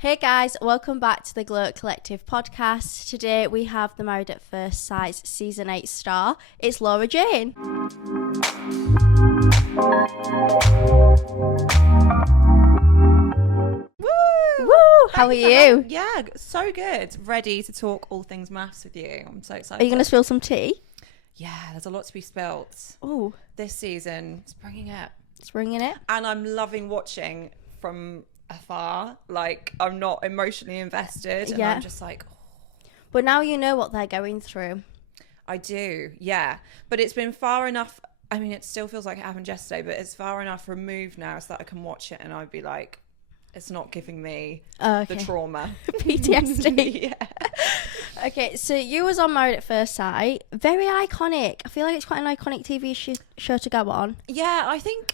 Hey guys, welcome back to the Glow Collective podcast. Today we have the Married at First Sight Season 8 star. It's Laura Jayne. Woo! How are you? Yeah, so good. Ready to talk all things MAFS with you. I'm so excited. Are you going to spill some tea? Yeah, there's a lot to be spilt. Oh, This season, it's bringing it. it's bringing it. And I'm loving watching from afar. Like, I'm not emotionally invested. And Yeah. I'm just like, But now you know what they're going through. I do, yeah. But it's been far enough. I mean, it still feels like it happened yesterday, but it's far enough removed now so that I can watch it and I'd be like, it's not giving me the trauma. PTSD. Yeah. Okay, so you was on Married at First Sight. Very iconic. I feel like it's quite an iconic TV show to go on. Yeah, I think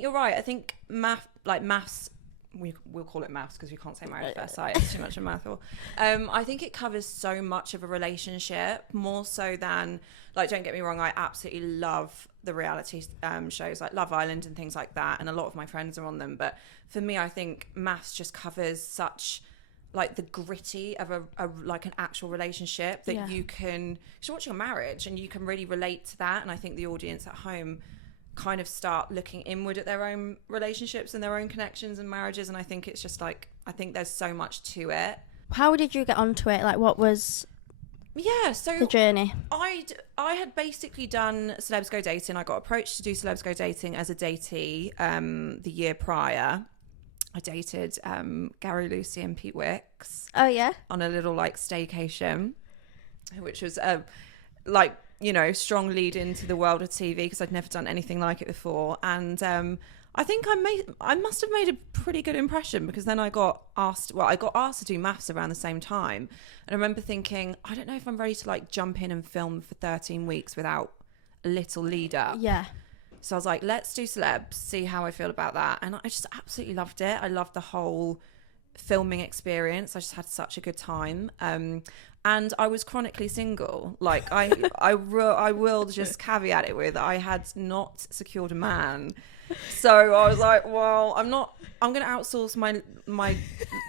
you're right. I think MAFS, we'll call it MAFS because we can't say Married at First Sight. It's too much of a mouthful. I think it covers so much of a relationship, more so than, like, don't get me wrong, I absolutely love the reality shows like Love Island and things like that, and a lot of my friends are on them. But for me, I think MAFS just covers such, like, the gritty of a like an actual relationship that you can, you're watching a marriage and you can really relate to that. And I think the audience at home kind of start looking inward at their own relationships and their own connections and marriages. And I think it's just like, I think there's so much to it. How did you get onto it? Like, what was So the journey? I had basically done Celebs Go Dating. I got approached to do Celebs Go Dating as a datee the year prior. I dated Gary Lucy and Pete Wicks. Oh, yeah? On a little, like, staycation, which was like, you know, strong lead into the world of TV because I'd never done anything like it before. And I think I must have made a pretty good impression, because then I got asked to do MAFS around the same time. And I remember thinking, I don't know if I'm ready to, like, jump in and film for 13 weeks without a little lead up. Yeah. So I was like, let's do Celebs, see how I feel about that. And I just absolutely loved it. I loved the whole filming experience. I just had such a good time. And I was chronically single. Like, I will just caveat it with, I had not secured a man. So I was like, well, I'm going to outsource my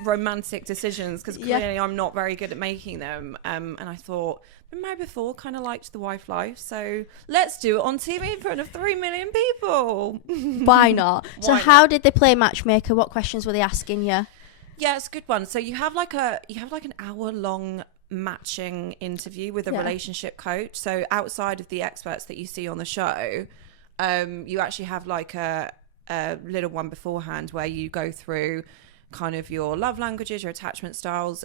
romantic decisions, because clearly I'm not very good at making them. And I thought, been married before, kind of liked the wife life, so let's do it on TV in front of 3 million people. Why not? So how did they play matchmaker? What questions were they asking you? Yeah, it's a good one. So you have like an hour-long matching interview with a relationship coach. So outside of the experts that you see on the show, you actually have like a little one beforehand where you go through kind of your love languages, your attachment styles,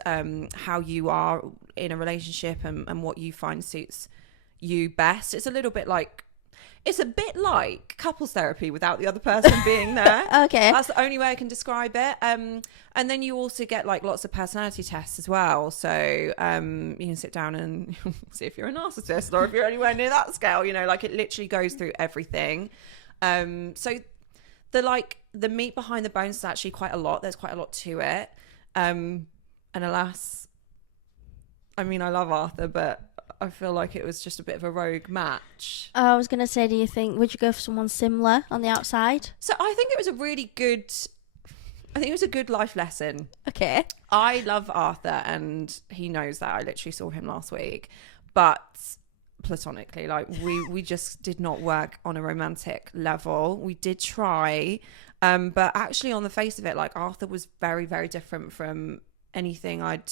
how you are in a relationship, and what you find suits you best. It's a bit like couples therapy without the other person being there. Okay. That's the only way I can describe it. And then you also get, like, lots of personality tests as well. So you can sit down and see if you're a narcissist or if you're anywhere near that scale. You know, like, it literally goes through everything. So the meat behind the bones is actually quite a lot. There's quite a lot to it. And alas, I mean, I love Arthur, but I feel like it was just a bit of a rogue match. I was going to say, would you go for someone similar on the outside? So I think it was a good life lesson. Okay. I love Arthur, and he knows that. I literally saw him last week. But platonically, like, we just did not work on a romantic level. We did try, but actually, on the face of it, like, Arthur was very, very different from anything I'd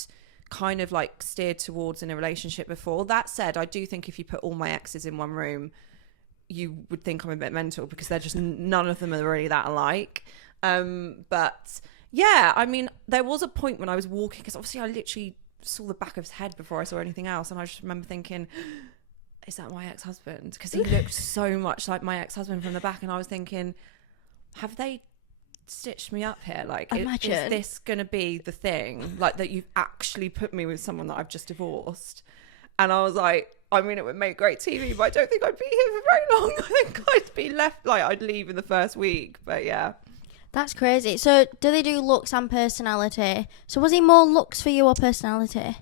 kind of, like, steered towards in a relationship before. That said, I do think if you put all my exes in one room, you would think I'm a bit mental, because they're just none of them are really that alike. But yeah, I mean, there was a point when I was walking, because obviously I literally saw the back of his head before I saw anything else, and I just remember thinking, is that my ex-husband? Because he looked so much like my ex-husband from the back, and I was thinking, have they stitched me up here? Like, is this gonna be the thing, like, that you've actually put me with someone that I've just divorced? And I was like, I mean, it would make great TV, but I don't think I'd be here for very long. I think I'd be left, like, I'd leave in the first week. But yeah, That's crazy. So do they do looks and personality? So was he more looks for you or personality?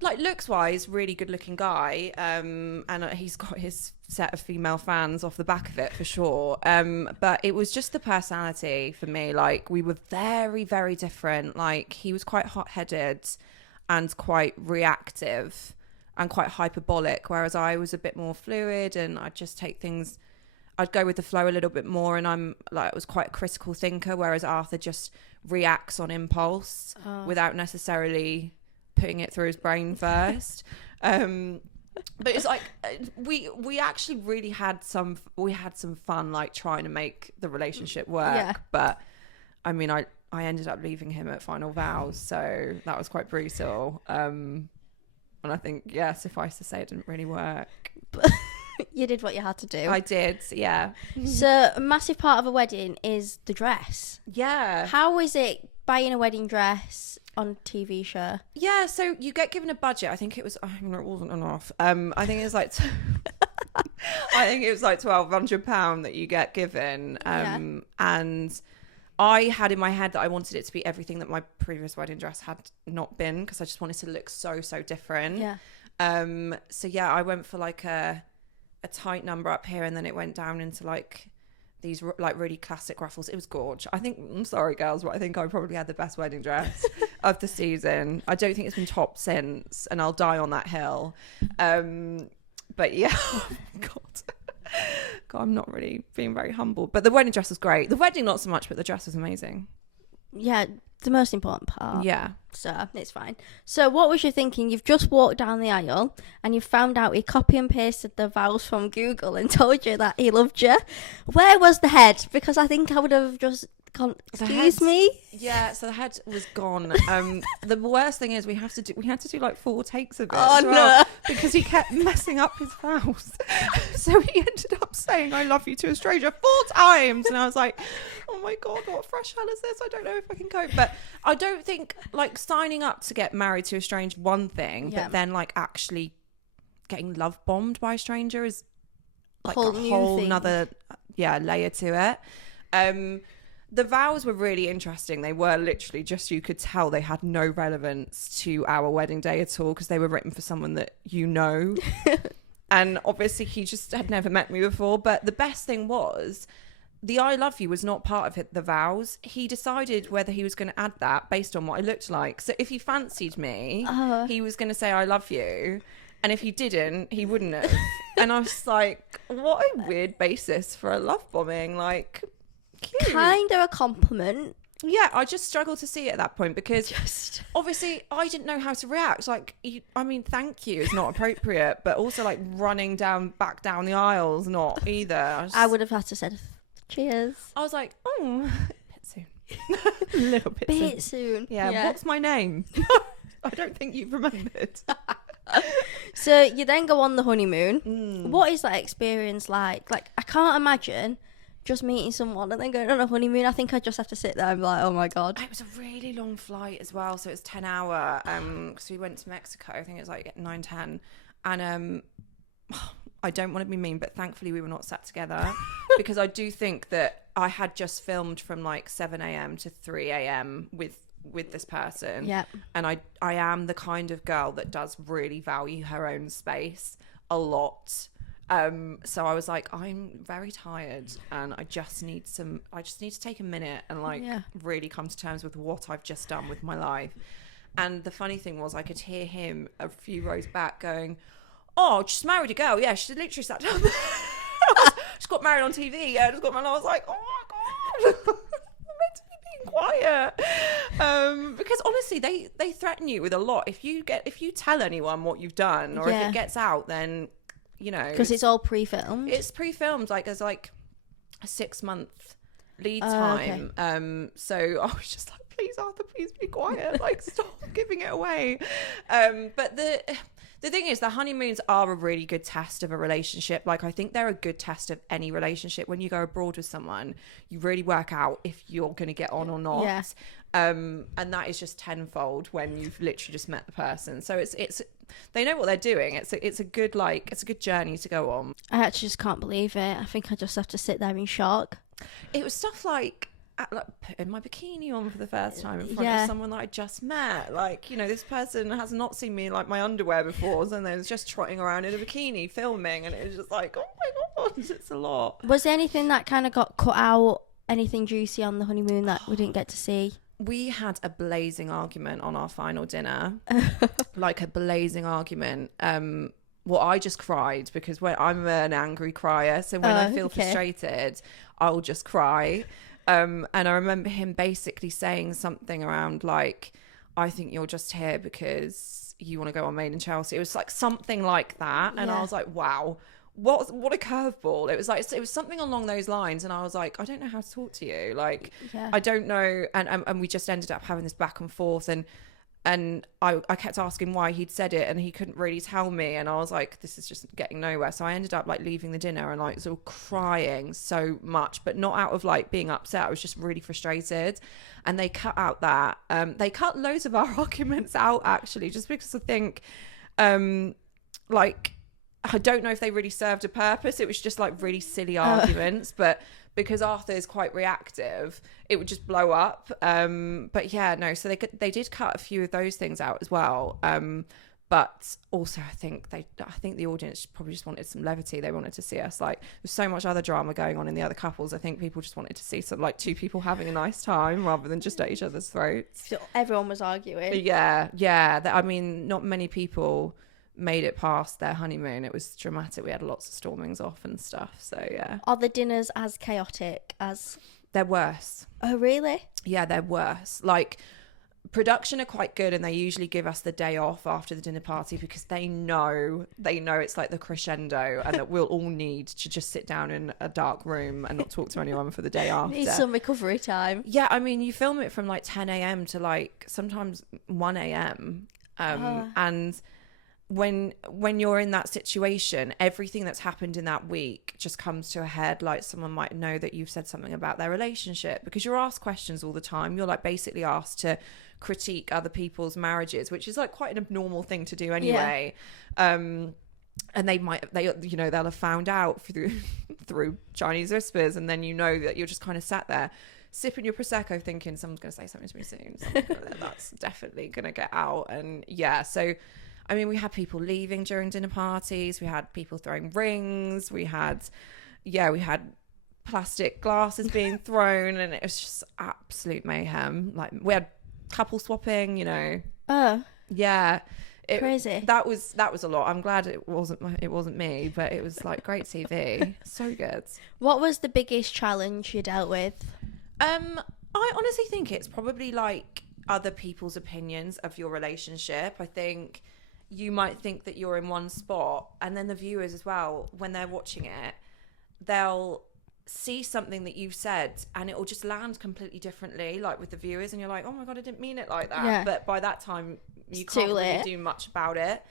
Like looks wise, really good looking guy. And he's got his set of female fans off the back of it for sure. But it was just the personality for me. Like we were very, very different. Like he was quite hot-headed and quite reactive and quite hyperbolic, whereas I was a bit more fluid and I'd just take things, I'd go with the flow a little bit more, and I was quite a critical thinker, whereas Arthur just reacts on impulse without necessarily putting it through his brain first. But it's like we actually really had some fun, like trying to make the relationship work. Yeah. But I mean, I ended up leaving him at final vows, so that was quite brutal. And I think, yeah, suffice to say, it didn't really work. You did what you had to do. I did, yeah. So a massive part of a wedding is the dress. Yeah. How is it buying a wedding dress on a TV show? Yeah, so you get given a budget. I think it was, it wasn't enough. I think it was like, I think it was like £1,200 that you get given. And I had in my head that I wanted it to be everything that my previous wedding dress had not been, because I just wanted to look so different. Yeah. So yeah, I went for like a tight number up here, and then it went down into like these like really classic ruffles. It was gorge. I think, I'm sorry girls, but I think I probably had the best wedding dress of the season. I don't think it's been topped since, and I'll die on that hill. But yeah, God, I'm not really being very humble, but the wedding dress was great. The wedding not so much, but the dress was amazing. Yeah, the most important part. Yeah. So it's fine. So what was you thinking? You've just walked down the aisle and you found out he copy and pasted the vows from Google and told you that he loved you. Where was the head? Because I think I would have just gone, excuse me? Yeah, so the head was gone. The worst thing is we had to do like 4 takes of it. Oh, as well, no. because he kept messing up his vows. So he ended up saying "I love you" to a stranger 4 times, and I was like, oh my God, what fresh hell is this? I don't know if I can cope. But I don't think, like, signing up to get married to a stranger, one thing, but then like actually getting love bombed by a stranger is like a whole nother layer to it. The vows were really interesting. They were literally just, you could tell they had no relevance to our wedding day at all, because they were written for someone that you know. And obviously he just had never met me before. But the best thing was, the "I love you" was not part of the vows. He decided whether he was going to add that based on what I looked like. So if he fancied me, he was going to say "I love you." And if he didn't, he wouldn't have. And I was like, what a weird basis for a love bombing. Like, cute. Kind of a compliment. Yeah, I just struggled to see it at that point, because obviously I didn't know how to react. Like, thank you is not appropriate, but also like running back down the aisles, not either. I would have had to say cheers. I was like, oh, a bit soon. A little bit soon. Yeah, what's my name? I don't think you've remembered. So you then go on the honeymoon. What is that experience like? Like, I can't imagine just meeting someone and then going on a honeymoon. I think I just have to sit there and be like, oh my God. It was a really long flight as well, so it was 10 hour, because we went to Mexico. I think it was like 9-10, and I don't want to be mean, but thankfully we were not sat together, because I do think that I had just filmed from like 7 a.m. to 3 a.m. with this person. Yeah. And I am the kind of girl that does really value her own space a lot. So I was like, I'm very tired, and I just need to take a minute and really come to terms with what I've just done with my life. And the funny thing was, I could hear him a few rows back going, oh, just married a girl. Yeah, she literally sat down. Just got married on TV. Yeah, just got married. I was like, oh my God. I'm meant to be being quiet. Because honestly, they threaten you with a lot. If you tell anyone what you've done, or if it gets out, then, you know, because it's all pre-filmed. It's pre-filmed. Like, there's like a 6-month lead time. Okay. So I was just like, please, Arthur, please be quiet. Like, stop giving it away. But the thing is, the honeymoons are a really good test of a relationship. Like, I think they're a good test of any relationship. When you go abroad with someone, you really work out if you're going to get on or not. Yeah. And that is just tenfold when you've literally just met the person. So it's they know what they're doing. It's a good journey to go on. I actually just can't believe it. I think I just have to sit there in shock. It was stuff like, like putting my bikini on for the first time in front of someone that I just met. Like, you know, this person has not seen me in like my underwear before, and they was just trotting around in a bikini filming, and it was just like, oh my god, it's a lot. Was there anything that kind of got cut out? Anything juicy on the honeymoon that we didn't get to see? We had a blazing argument on our final dinner, like a blazing argument. Well, I just cried because when I'm an angry crier, so when I feel frustrated, I'll just cry. And I remember him basically saying something around like, I think you're just here because you want to go on Made in Chelsea. It was like something like that. And I was like, wow, what a curveball. It was like, it was something along those lines. And I was like, I don't know how to talk to you. Like, I don't know. And we just ended up having this back and forth. And I kept asking why he'd said it, and he couldn't really tell me. And I was like, this is just getting nowhere. So I ended up like leaving the dinner and like sort of crying so much, but not out of like being upset. I was just really frustrated. And they cut out that. They cut loads of our arguments out actually, just because I think like, I don't know if they really served a purpose. It was just like really silly arguments, but because Arthur is quite reactive, it would just blow up. But yeah, no. So they did cut a few of those things out as well. But also, I think the audience probably just wanted some levity. They wanted to see us like there's so much other drama going on in the other couples. I think people just wanted to see some like two people having a nice time rather than just at each other's throats. So everyone was arguing. Yeah. I mean, not many people made it past their honeymoon. It was dramatic. We had lots of stormings off and stuff. So yeah. Are the dinners as chaotic as? They're worse. Oh really? Yeah, they're worse. Like, production are quite good, and they usually give us the day off after the dinner party because they know it's like the crescendo, and that we'll all need to just sit down in a dark room and not talk to anyone for the day after. Need some recovery time. Yeah, I mean, you film it from like 10 a.m. to like sometimes 1 a.m. And when you're in that situation, everything that's happened in that week just comes to a head. Like, someone might know that you've said something about their relationship, because you're asked questions all the time. You're like basically asked to critique other people's marriages, which is like quite an abnormal thing to do anyway. And they'll have found out through Chinese whispers, and then you know that you're just kind of sat there sipping your prosecco thinking someone's going to say something to me soon. That's definitely going to get out. And yeah, so I mean, we had people leaving during dinner parties. We had people throwing rings. We had plastic glasses being thrown, and it was just absolute mayhem. Like, we had couple swapping, you know. Yeah. Crazy. That was a lot. I'm glad it wasn't me, but it was like great TV. So good. What was the biggest challenge you dealt with? I honestly think it's probably like other people's opinions of your relationship. I think you might think that you're in one spot, and then the viewers as well, when they're watching it, they'll see something that you've said and it will just land completely differently, like with the viewers, and you're like, oh my god, I didn't mean it like that. Yeah. But by that time you can't really do much about it.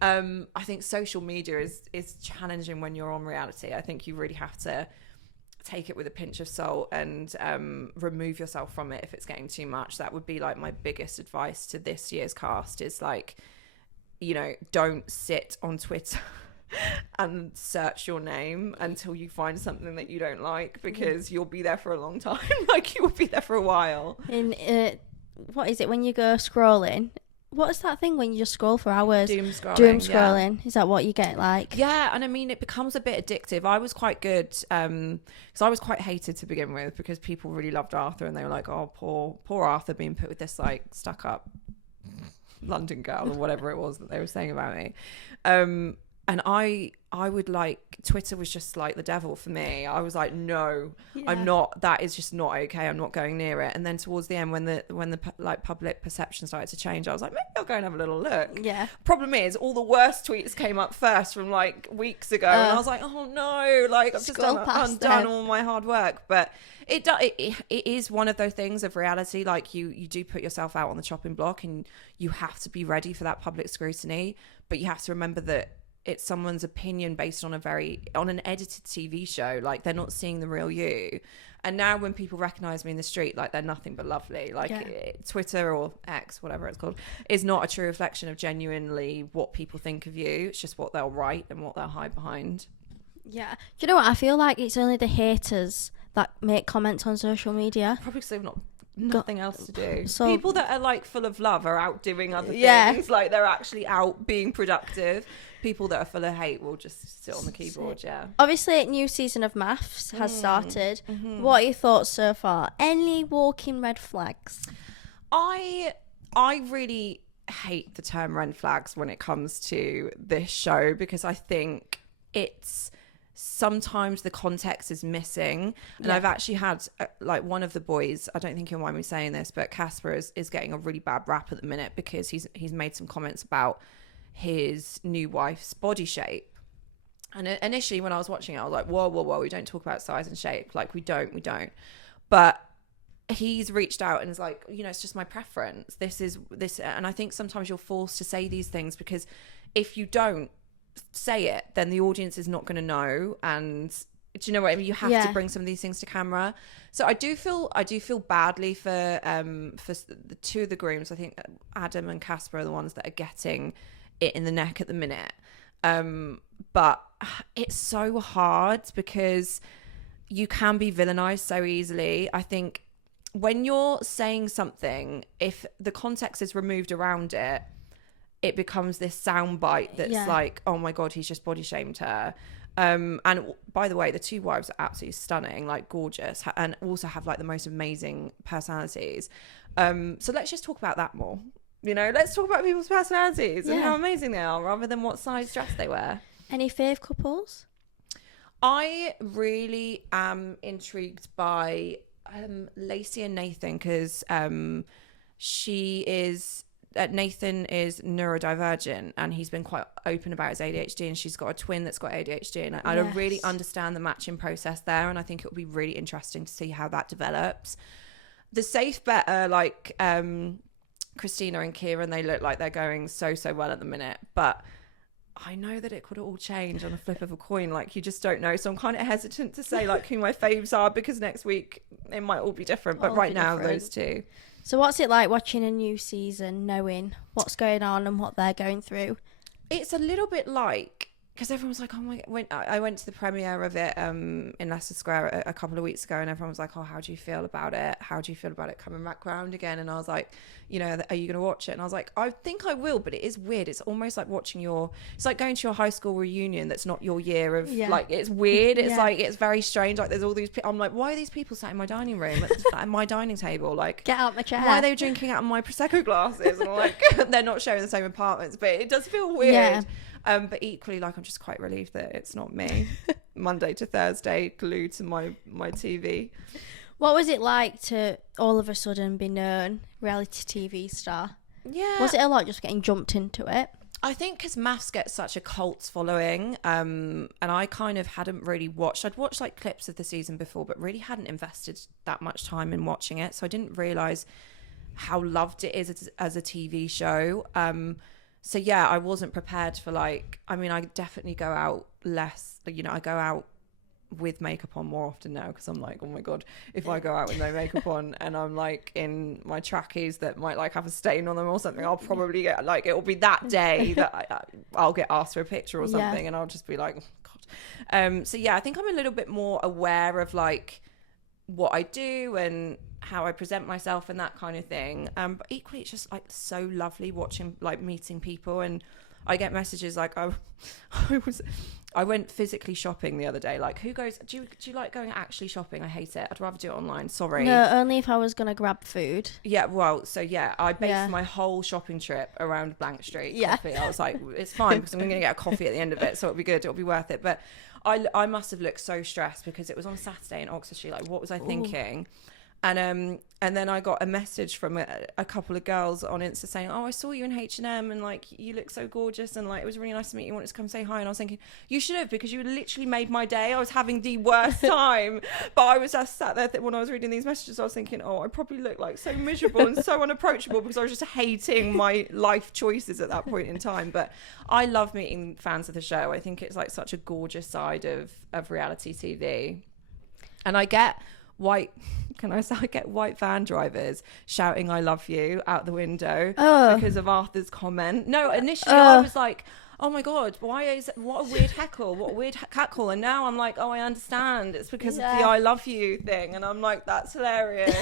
I think social media is challenging when you're on reality. I think you really have to take it with a pinch of salt and remove yourself from it if it's getting too much. That would be like my biggest advice to this year's cast, is like, you know, don't sit on Twitter and search your name until you find something that you don't like, because you'll be there for a long time. Like, you will be there for a while. And what is it when you go scrolling? What is that thing when you just scroll for hours? Doom scrolling. Yeah. Is that what you get like? Yeah, and I mean, it becomes a bit addictive. I was quite good, because I was quite hated to begin with, because people really loved Arthur, and they were like, oh, poor Arthur being put with this like stuck up London girl or whatever it was that they were saying about me. And I would like, Twitter was just like the devil for me. I was like, no, I'm not, that is just not okay. I'm not going near it. And then towards the end, when the like public perception started to change, I was like, maybe I'll go and have a little look. Yeah. Problem is, all the worst tweets came up first from like weeks ago. And I was like, oh no, like I've just undone all my hard work. But it is one of those things of reality. Like, you do put yourself out on the chopping block, and you have to be ready for that public scrutiny. But you have to remember that it's someone's opinion based on an edited TV show. Like, they're not seeing the real you. And now when people recognize me in the street, like, they're nothing but lovely. Like, Twitter or X, whatever it's called, is not a true reflection of genuinely what people think of you. It's just what they'll write and what they'll hide behind. Yeah. Do you know what? I feel like it's only the haters that make comments on social media. Probably because they've nothing else to do. So People that are like full of love are out doing other Yeah. things. Like they're actually out being productive. People that are full of hate will just sit on the keyboard. Yeah. obviously, new season of MAFS has started. What are your thoughts so far? Any walking red flags? I really hate the term red flags when it comes to this show, because I think it's sometimes the context is missing. And Yeah. I've actually had like one of the boys, I don't think he'll mind me saying this, but Casper is getting a really bad rap at the minute because he's made some comments about his new wife's body shape. And initially when I was watching it, I was like, whoa, we don't talk about size and shape. Like we don't. But he's reached out and is like, it's just my preference. This. And I think sometimes you're forced to say these things, because if you don't say it, then the audience is not going to know. And do you know what I mean? You have to bring some of these things to camera. So I do feel badly for the two of the grooms. I think Adam and Casper are the ones that are getting it in the neck at the minute. But it's so hard because you can be villainized so easily. I think when you're saying something, if the context is removed around it, it becomes this soundbite that's like, oh my God, he's just body shamed her. And by the way, the two wives are absolutely stunning, like gorgeous, and also have like the most amazing personalities. So let's just talk about that more. Let's talk about people's personalities and how amazing they are, rather than what size dress they wear. Any fave couples? I really am intrigued by Lacey and Nathan, because Nathan is neurodivergent, and he's been quite open about his ADHD, and she's got a twin that's got ADHD, and I don't really understand the matching process there, and I think it will be really interesting to see how that develops. The safe bet are like Christina and Kieran. They look like they're going so well at the minute, but I know that it could all change on a flip of a coin. Like, you just don't know. So I'm kind of hesitant to say like who my faves are, because next week it might all be different. But right now, those two. So what's it like watching a new season, knowing what's going on and what they're going through? It's a little bit like, because everyone was like, oh my God. I went to the premiere of it in Leicester Square a couple of weeks ago, and everyone was like, oh, how do you feel about it? How do you feel about it coming back round again? And I was like, are you going to watch it? And I was like, I think I will, but it is weird. It's almost like it's like going to your high school reunion that's not your year of, like, it's weird. It's like, it's very strange. Like, there's all these I'm like, why are these people sat in my dining room at my dining table? Like, get out my chair. Why are they drinking out of my Prosecco glasses? And I'm like, they're not sharing the same apartments, but it does feel weird. Yeah. But equally, like, I'm just quite relieved that it's not me. Monday to Thursday, glued to my TV. What was it like to all of a sudden be known reality TV star? Yeah. Was it a lot just getting jumped into it? I think because MAFS gets such a cult following, and I kind of hadn't really watched. I'd watched like clips of the season before, but really hadn't invested that much time in watching it. So I didn't realise how loved it is as a TV show. So yeah, I wasn't prepared for I definitely go out less. I go out with makeup on more often now, because I'm like, oh my God, if I go out with no makeup on and I'm like in my trackies that might like have a stain on them or something, I'll probably get like, it'll be that day that I'll get asked for a picture or something, and I'll just be like, oh God. So yeah, I think I'm a little bit more aware of like what I do and how I present myself and that kind of thing. But equally, it's just like so lovely watching, like, meeting people, and I get messages like, I went physically shopping the other day. Like, who goes? Do you like going actually shopping? I hate it. I'd rather do it online. Sorry. No, only if I was gonna grab food. Yeah, well, so yeah, I based my whole shopping trip around Blank Street coffee. I was like, it's fine because I'm gonna get a coffee at the end of it, so it'll be good. It'll be worth it. But I must have looked so stressed because it was on Saturday in Oxfordshire. Like, what was I thinking? And then I got a message from a couple of girls on Insta saying, oh, I saw you in H&M and like you look so gorgeous and like it was really nice to meet you, wanted to come say hi. And I was thinking, you should have, because you literally made my day. I was having the worst time, but I was just sat there when I was reading these messages, I was thinking, oh, I probably look like so miserable and so unapproachable because I was just hating my life choices at that point in time. But I love meeting fans of the show. I think it's like such a gorgeous side of reality TV. And I get I get white van drivers shouting "I love you" out the window because of Arthur's comment. No, initially I was like, oh my God, what a weird heckle, what a weird cackle. And now I'm like, oh, I understand. It's because of the I love you thing. And I'm like, that's hilarious.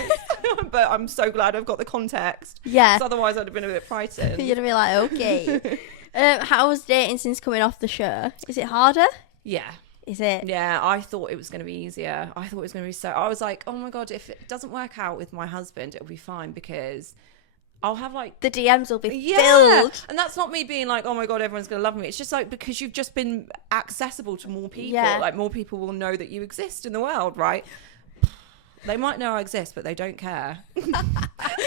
But I'm so glad I've got the context. Yeah. 'Cause otherwise I'd have been a bit frightened. You'd be like, okay. How was dating since coming off the show? Is it harder? Yeah. Is it? Yeah, I thought it was going to be easier. I thought it was going to be I was like, oh my God, if it doesn't work out with my husband, it'll be fine because I'll have like... The DMs will be filled. And that's not me being like, oh my God, everyone's going to love me. It's just like because you've just been accessible to more people. Yeah. Like more people will know that you exist in the world, right? They might know I exist, but they don't care.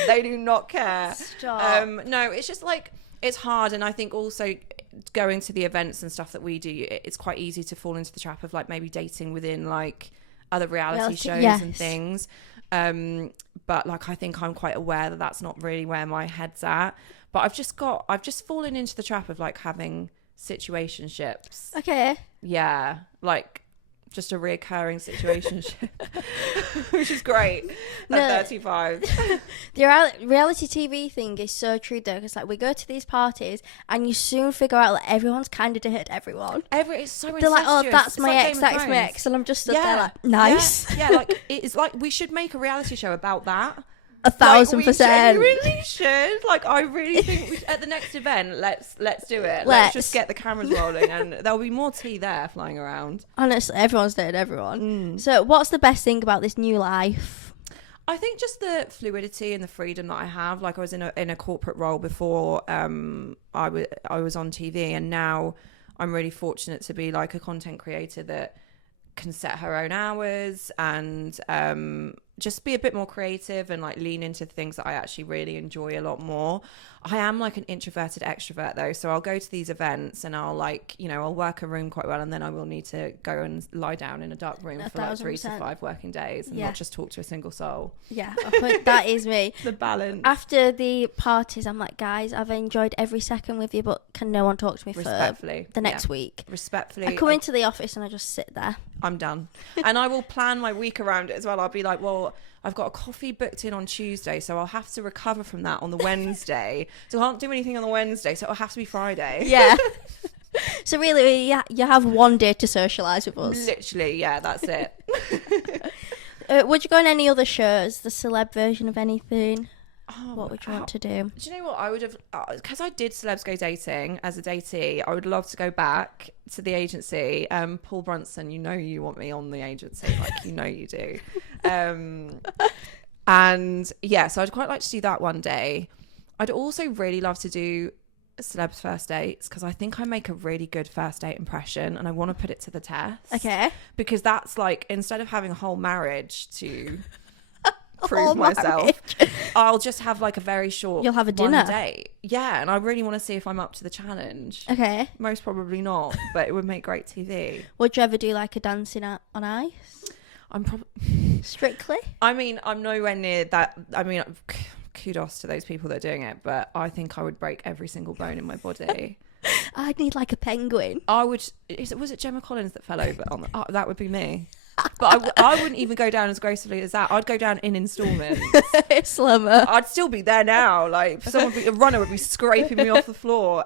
They do not care. Stop. No, it's just like... It's hard, and I think also going to the events and stuff that we do, it's quite easy to fall into the trap of like maybe dating within like other reality shows and things. But like I think I'm quite aware that that's not really where my head's at. But I've just fallen into the trap of like having situationships. Okay. Yeah, like just a reoccurring situationship, which is great at 35. The reality TV thing is so true though, because like we go to these parties and you soon figure out that everyone's kind of dated everyone. It's so They're like, oh, that's it's my like ex, Game of that's my Thrones. ex, and I'm just stood there like, nice. Yeah, like it's like we should make a reality show about that. 1,000%. We genuinely should. Like, I really think at the next event, let's do it. Let's just get the cameras rolling, and there'll be more tea there flying around. Honestly, everyone's dated everyone. So, what's the best thing about this new life? I think just the fluidity and the freedom that I have. Like, I was in a corporate role before I was on TV, and now I'm really fortunate to be like a content creator that can set her own hours and just be a bit more creative and like lean into things that I actually really enjoy a lot more. I am like an introverted extrovert though, so I'll go to these events and I'll like, you know, I'll work a room quite well, and then I will need to go and lie down in a dark room for like 3 to 5 working days and not just talk to a single soul. Yeah, that is me. The balance. After the parties, I'm like, guys, I've enjoyed every second with you, but can no one talk to me for the next week? Respectfully. I come into the office and I just sit there. I'm done. And I will plan my week around it as well. I'll be like, well, I've got a coffee booked in on Tuesday, so I'll have to recover from that on the Wednesday. So I can't do anything on the Wednesday, so it'll have to be Friday. Yeah. So really, you have one day to socialise with us. Literally, yeah, that's it. Would you go on any other shows? The celeb version of anything? What would you want to do? Do you know what I would have, because I did Celebs Go Dating as a datee, I would love to go back to the agency. Paul Brunson, you know you want me on the agency, like you know you do. And yeah, so I'd quite like to do that one day. I'd also really love to do Celebs First Dates, because I think I make a really good first date impression and I want to put it to the test. Okay. Because that's like, instead of having a whole marriage to prove myself, I'll just have like a very short, you'll have a dinner date. Yeah, and I really want to see if I'm up to the challenge. Okay. Most probably not, but it would make great TV. Would you ever do like a dancing on ice? I'm probably Strictly. I mean, I'm nowhere near that. I mean, kudos to those people that are doing it, but I think I would break every single bone in my body. I'd need like a penguin. I would. Was it Gemma Collins that fell over on the? Oh, that would be me. But I wouldn't even go down as gracefully as that. I'd go down in installments. Slimmer. I'd still be there now. Like a runner would be scraping me off the floor.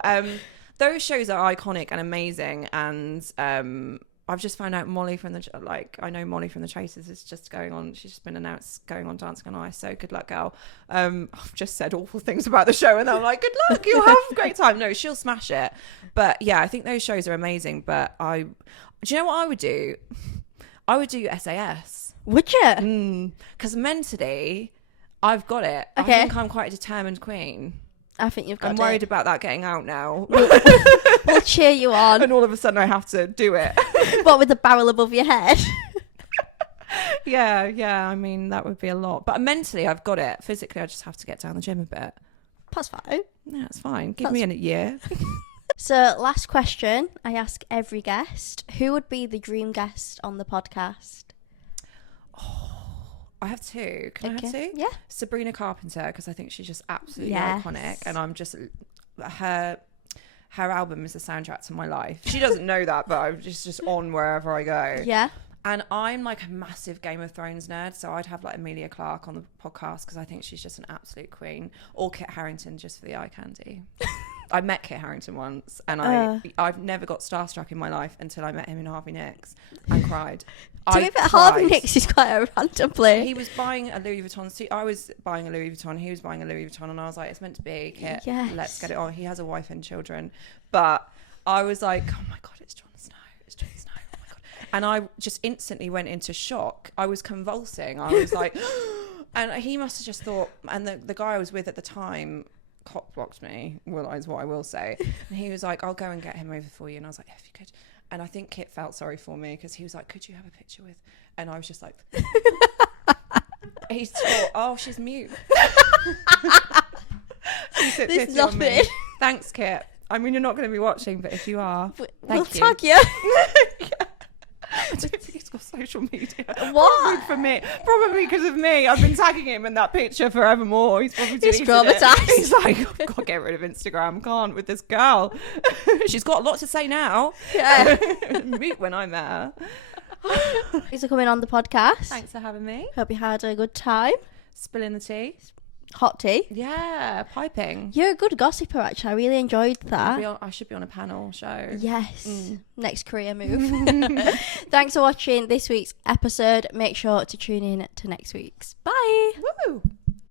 Those shows are iconic and amazing, and I've just found out Molly from I know Molly from the Traitors is just going on. She's just been announced going on Dancing on Ice. So good luck, girl. I've just said awful things about the show, and I'm like, good luck. You'll have a great time. No, she'll smash it. But yeah, I think those shows are amazing. But do you know what I would do? I would do SAS. Would you? Because mentally, I've got it. Okay. I think I'm quite a determined queen. I think you've got it. I'm worried about that getting out now. We'll cheer you on. And all of a sudden I have to do it. What, with the barrel above your head? Yeah. I mean, that would be a lot. But mentally, I've got it. Physically, I just have to get down the gym a bit. That's fine. Yeah, it's fine. Give me a year. So, last question I ask every guest. Who would be the dream guest on the podcast? I have two. Can I have two? Yeah. Sabrina Carpenter, because I think she's just absolutely iconic. And I'm just... Her album is the soundtrack to my life. She doesn't know that, but I'm just on wherever I go. Yeah. And I'm like a massive Game of Thrones nerd, so I'd have like Emilia Clarke on the podcast because I think she's just an absolute queen. Or Kit Harington just for the eye candy. I met Kit Harington once, and I've never got starstruck in my life until I met him in Harvey Nicks and cried. To be fair, Harvey Nicks is quite a random place. He was buying a Louis Vuitton suit. I was buying a Louis Vuitton. He was buying a Louis Vuitton, and I was like, "It's meant to be, Kit. Yes. Let's get it on." He has a wife and children, but I was like, "Oh my god, it's Jon Snow! It's Jon Snow! Oh my god!" And I just instantly went into shock. I was convulsing. I was like, and he must have just thought. And the guy I was with at the time cock blocked me. Well, is what I will say. And he was like, "I'll go and get him over for you." And I was like, "If you could." And I think Kit felt sorry for me because he was like, "Could you have a picture with?" And I was just like, he thought, "Oh, she's mute." There's nothing. Thanks, Kit. I mean, you're not going to be watching, but if you are, we'll thank you. tag you. I don't think he's got social media. What? Probably for me. Probably because of me. I've been tagging him in that picture forevermore. He's probably deleted traumatized. He's like, I've got to get rid of Instagram. Can't with this girl. She's got a lot to say now. Yeah. Meet when I'm there. Thanks for coming on the podcast. Thanks for having me. Hope you had a good time. Spilling the tea. Hot tea. Yeah, piping. You're a good gossiper, actually. I really enjoyed that. I should be on a panel show. Yes. Next career move. Thanks for watching this week's episode. Make sure to tune in to next week's. Bye. Woo!